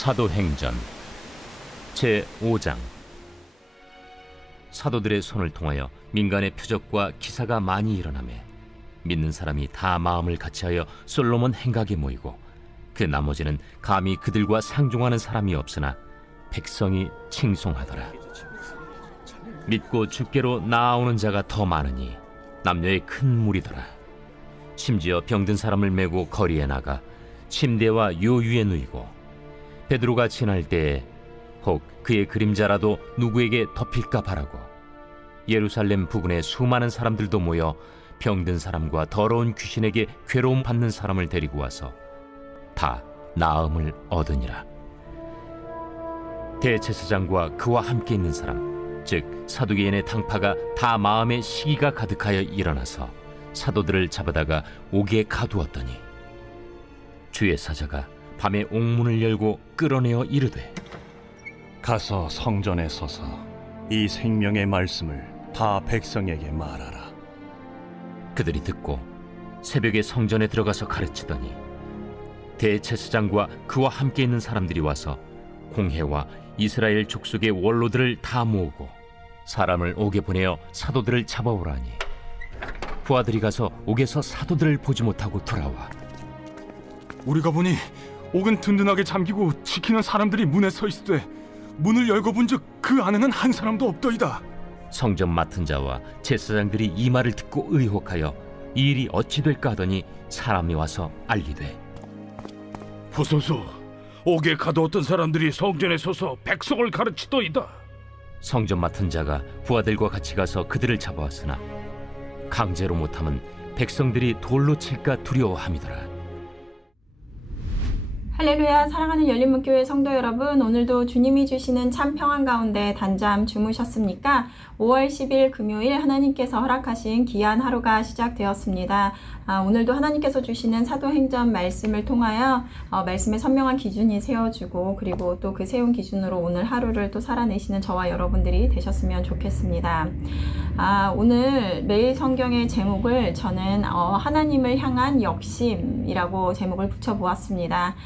사도행전 제5장. 사도들의 손을 통하여 민간의 표적과 기사가 많이 일어나매 믿는 사람이 다 마음을 같이하여 솔로몬 행각에 모이고 그 나머지는 감히 그들과 상종하는 사람이 없으나 백성이 칭송하더라. 믿고 주께로 나아오는 자가 더 많으니 남녀의 큰 무리더라. 심지어 병든 사람을 메고 거리에 나가 침대와 요유에 누이고 베드로가 지날 때에 혹 그의 그림자라도 누구에게 덮일까 바라고 예루살렘 부근에 수많은 사람들도 모여 병든 사람과 더러운 귀신에게 괴로움 받는 사람을 데리고 와서 다 나음을 얻으니라. 대제사장과 그와 함께 있는 사람, 즉 사두개인의 당파가 다 마음에 시기가 가득하여 일어나서 사도들을 잡아다가 옥에 가두었더니 주의 사자가 밤에 옥문을 열고 끌어내어 이르되, 가서 성전에 서서 이 생명의 말씀을 다 백성에게 말하라. 그들이 듣고 새벽에 성전에 들어가서 가르치더니 대제사장과 그와 함께 있는 사람들이 와서 공회와 이스라엘 족속의 원로들을 다 모으고 사람을 옥에 보내어 사도들을 잡아오라니, 부하들이 가서 옥에서 사도들을 보지 못하고 돌아와 우리가 보니 옥은 든든하게 잠기고 지키는 사람들이 문에 서 있으되 문을 열고 본즉 그 안에는 한 사람도 없더이다. 성전 맡은 자와 제사장들이 이 말을 듣고 의혹하여 이 일이 어찌 될까 하더니 사람이 와서 알리되, 보소서, 옥에 가두었던 사람들이 성전에 서서 백성을 가르치더이다. 성전 맡은 자가 부하들과 같이 가서 그들을 잡아왔으나 강제로 못하면 백성들이 돌로 칠까 두려워함이더라. 할렐루야. 사랑하는 열린문교회 성도 여러분, 오늘도 주님이 주시는 참 평안 가운데 단잠 주무셨습니까? 5월 10일 금요일 하나님께서 허락하신 귀한 하루가 시작되었습니다. 오늘도 하나님께서 주시는 사도행전 말씀을 통하여 말씀의 선명한 기준이 세워주고, 그리고 또 그 세운 기준으로 오늘 하루를 또 살아내시는 저와 여러분들이 되셨으면 좋겠습니다. 오늘 매일 성경의 제목을 저는 하나님을 향한 역심이라고 제목을 붙여보았습니다.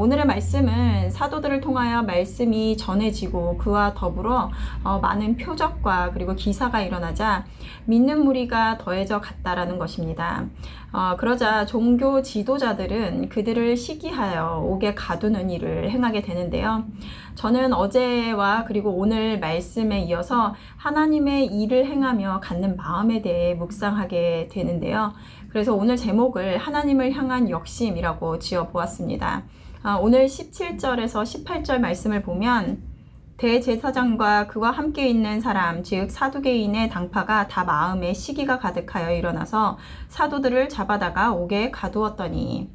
오늘의 말씀은 사도들을 통하여 말씀이 전해지고 그와 더불어 많은 표적과 그리고 기사가 일어나자 믿는 무리가 더해져 갔다라는 것입니다. 그러자 종교 지도자들은 그들을 시기하여 옥에 가두는 일을 행하게 되는데요. 저는 어제와 그리고 오늘 말씀에 이어서 하나님의 일을 행하며 갖는 마음에 대해 묵상하게 되는데요. 그래서 오늘 제목을 하나님을 향한 역심이라고 지어보았습니다. 오늘 17절에서 18절 말씀을 보면 대제사장과 그와 함께 있는 사람, 즉 사두개인의 당파가 다 마음에 시기가 가득하여 일어나서 사도들을 잡아다가 옥에 가두었더니,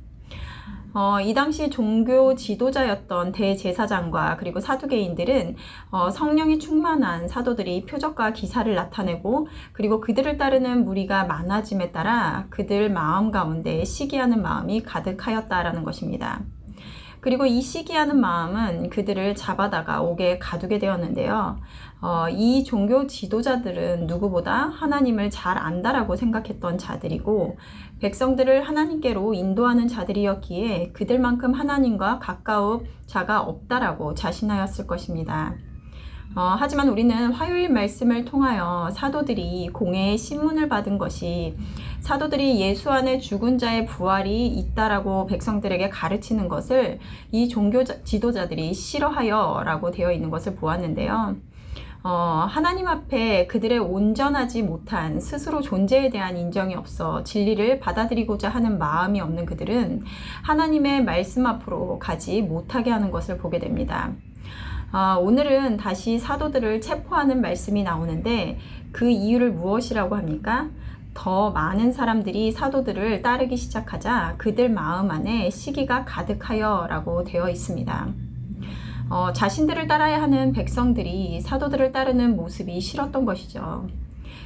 이 당시 종교 지도자였던 대제사장과 그리고 사두개인들은 성령이 충만한 사도들이 표적과 기사를 나타내고 그리고 그들을 따르는 무리가 많아짐에 따라 그들 마음 가운데 시기하는 마음이 가득하였다라는 것입니다. 그리고 이 시기하는 마음은 그들을 잡아다가 옥에 가두게 되었는데요. 이 종교 지도자들은 누구보다 하나님을 잘 안다라고 생각했던 자들이고 백성들을 하나님께로 인도하는 자들이었기에 그들만큼 하나님과 가까운 자가 없다라고 자신하였을 것입니다. 하지만 우리는 화요일 말씀을 통하여 사도들이 공회의 신문을 받은 것이 사도들이 예수 안에 죽은 자의 부활이 있다라고 백성들에게 가르치는 것을 이 종교 지도자들이 싫어하여 라고 되어 있는 것을 보았는데요. 하나님 앞에 그들의 온전하지 못한 스스로 존재에 대한 인정이 없어 진리를 받아들이고자 하는 마음이 없는 그들은 하나님의 말씀 앞으로 가지 못하게 하는 것을 보게 됩니다. 오늘은 다시 사도들을 체포하는 말씀이 나오는데 그 이유를 무엇이라고 합니까? 더 많은 사람들이 사도들을 따르기 시작하자 그들 마음 안에 시기가 가득하여 라고 되어 있습니다. 자신들을 따라야 하는 백성들이 사도들을 따르는 모습이 싫었던 것이죠.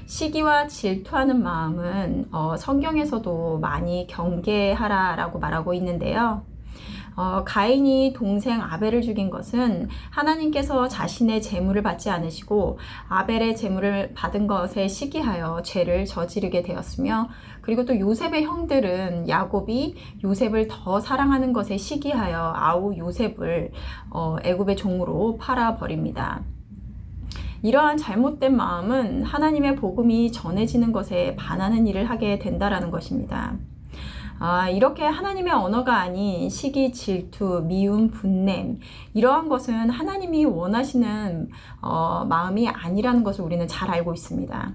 시기와 질투하는 마음은 성경에서도 많이 경계하라 라고 말하고 있는데요. 가인이 동생 아벨을 죽인 것은 하나님께서 자신의 재물을 받지 않으시고 아벨의 재물을 받은 것에 시기하여 죄를 저지르게 되었으며, 그리고 또 요셉의 형들은 야곱이 요셉을 더 사랑하는 것에 시기하여 아우 요셉을 애굽의 종으로 팔아버립니다. 이러한 잘못된 마음은 하나님의 복음이 전해지는 것에 반하는 일을 하게 된다라는 것입니다. 이렇게 하나님의 언어가 아닌 시기, 질투, 미움, 분냄, 이러한 것은 하나님이 원하시는 마음이 아니라는 것을 우리는 잘 알고 있습니다.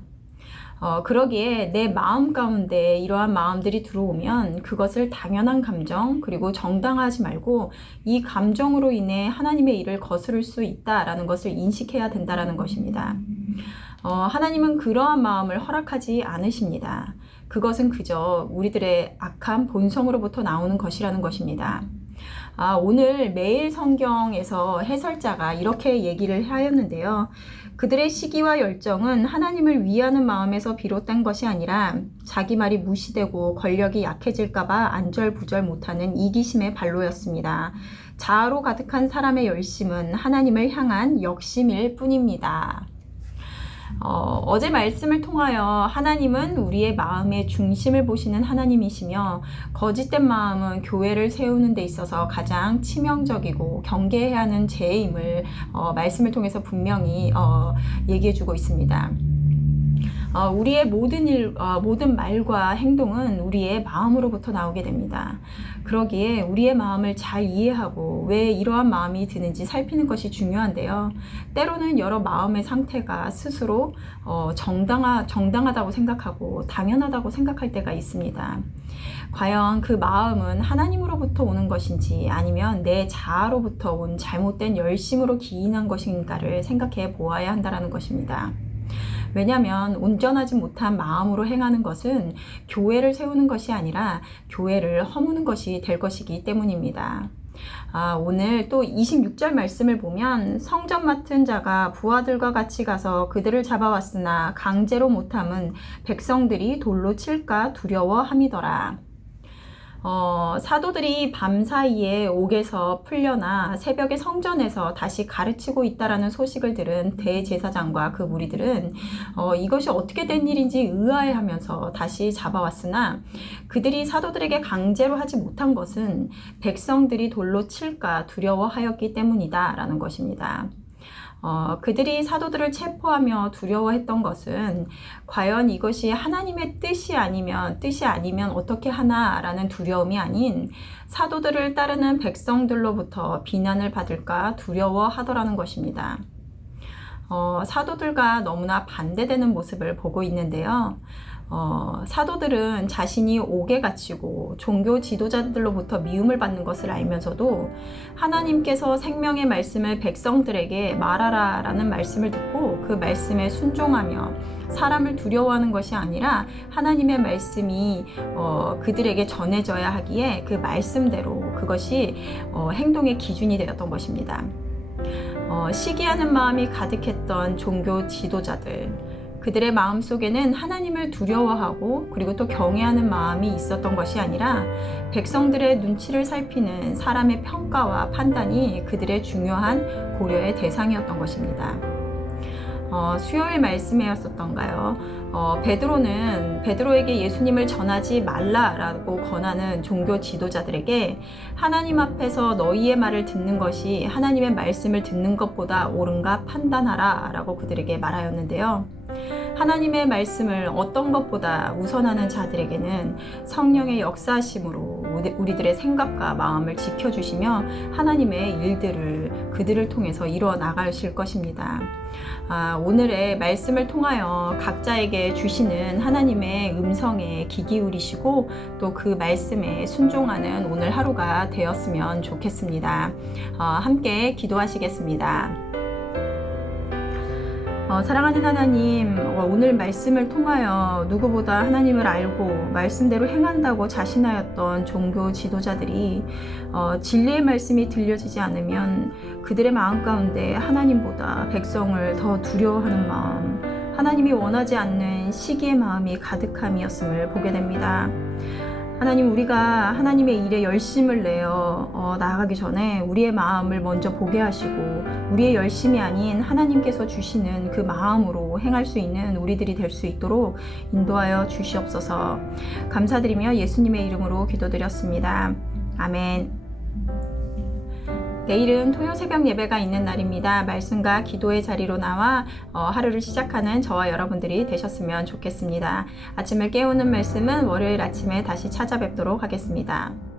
그러기에 내 마음 가운데 이러한 마음들이 들어오면 그것을 당연한 감정, 그리고 정당화하지 말고 이 감정으로 인해 하나님의 일을 거스를 수 있다라는 것을 인식해야 된다라는 것입니다. 하나님은 그러한 마음을 허락하지 않으십니다. 그것은 그저 우리들의 악한 본성으로부터 나오는 것이라는 것입니다. 오늘 매일 성경에서 해설자가 이렇게 얘기를 하였는데요. 그들의 시기와 열정은 하나님을 위하는 마음에서 비롯된 것이 아니라 자기 말이 무시되고 권력이 약해질까봐 안절부절 못하는 이기심의 발로였습니다. 자아로 가득한 사람의 열심은 하나님을 향한 역심일 뿐입니다. 어제 말씀을 통하여 하나님은 우리의 마음의 중심을 보시는 하나님이시며, 거짓된 마음은 교회를 세우는 데 있어서 가장 치명적이고 경계해야 하는 죄임을 말씀을 통해서 분명히 얘기해 주고 있습니다. 우리의 모든 말과 행동은 우리의 마음으로부터 나오게 됩니다. 그러기에 우리의 마음을 잘 이해하고 왜 이러한 마음이 드는지 살피는 것이 중요한데요. 때로는 여러 마음의 상태가 스스로 정당하다고 생각하고 당연하다고 생각할 때가 있습니다. 과연 그 마음은 하나님으로부터 오는 것인지 아니면 내 자아로부터 온 잘못된 열심으로 기인한 것인가를 생각해 보아야 한다는 것입니다. 왜냐하면 온전하지 못한 마음으로 행하는 것은 교회를 세우는 것이 아니라 교회를 허무는 것이 될 것이기 때문입니다. 오늘 또 26절 말씀을 보면, 성전 맡은 자가 부하들과 같이 가서 그들을 잡아왔으나 강제로 못함은 백성들이 돌로 칠까 두려워함이더라. 사도들이 밤사이에 옥에서 풀려나 새벽에 성전에서 다시 가르치고 있다라는 소식을 들은 대제사장과 그 무리들은 이것이 어떻게 된 일인지 의아해하면서 다시 잡아왔으나, 그들이 사도들에게 강제로 하지 못한 것은 백성들이 돌로 칠까 두려워하였기 때문이다 라는 것입니다. 그들이 사도들을 체포하며 두려워했던 것은 과연 이것이 하나님의 뜻이 아니면 어떻게 하나라는 두려움이 아닌 사도들을 따르는 백성들로부터 비난을 받을까 두려워하더라는 것입니다. 사도들과 너무나 반대되는 모습을 보고 있는데요. 사도들은 자신이 옥에 갇히고 종교 지도자들로부터 미움을 받는 것을 알면서도 하나님께서 생명의 말씀을 백성들에게 말하라 라는 말씀을 듣고 그 말씀에 순종하며 사람을 두려워하는 것이 아니라 하나님의 말씀이 그들에게 전해져야 하기에 그 말씀대로 그것이 행동의 기준이 되었던 것입니다. 시기하는 마음이 가득했던 종교 지도자들, 그들의 마음속에는 하나님을 두려워하고 그리고 또 경외하는 마음이 있었던 것이 아니라 백성들의 눈치를 살피는 사람의 평가와 판단이 그들의 중요한 고려의 대상이었던 것입니다. 수요일 말씀이었었던가요? 베드로에게 예수님을 전하지 말라라고 권하는 종교 지도자들에게 하나님 앞에서 너희의 말을 듣는 것이 하나님의 말씀을 듣는 것보다 옳은가 판단하라 라고 그들에게 말하였는데요. 하나님의 말씀을 어떤 것보다 우선하는 자들에게는 성령의 역사하심으로 우리들의 생각과 마음을 지켜주시며 하나님의 일들을 그들을 통해서 이루어 나가실 것입니다. 오늘의 말씀을 통하여 각자에게 주시는 하나님의 음성에 귀 기울이시고 또 그 말씀에 순종하는 오늘 하루가 되었으면 좋겠습니다. 함께 기도하시겠습니다. 사랑하는 하나님, 오늘 말씀을 통하여 누구보다 하나님을 알고 말씀대로 행한다고 자신하였던 종교 지도자들이 진리의 말씀이 들려지지 않으면 그들의 마음 가운데 하나님보다 백성을 더 두려워하는 마음, 하나님이 원하지 않는 시기의 마음이 가득함이었음을 보게 됩니다. 하나님, 우리가 하나님의 일에 열심을 내어 나아가기 전에 우리의 마음을 먼저 보게 하시고 우리의 열심이 아닌 하나님께서 주시는 그 마음으로 행할 수 있는 우리들이 될 수 있도록 인도하여 주시옵소서. 감사드리며 예수님의 이름으로 기도드렸습니다. 아멘. 내일은 토요 새벽 예배가 있는 날입니다. 말씀과 기도의 자리로 나와 하루를 시작하는 저와 여러분들이 되셨으면 좋겠습니다. 아침을 깨우는 말씀은 월요일 아침에 다시 찾아뵙도록 하겠습니다.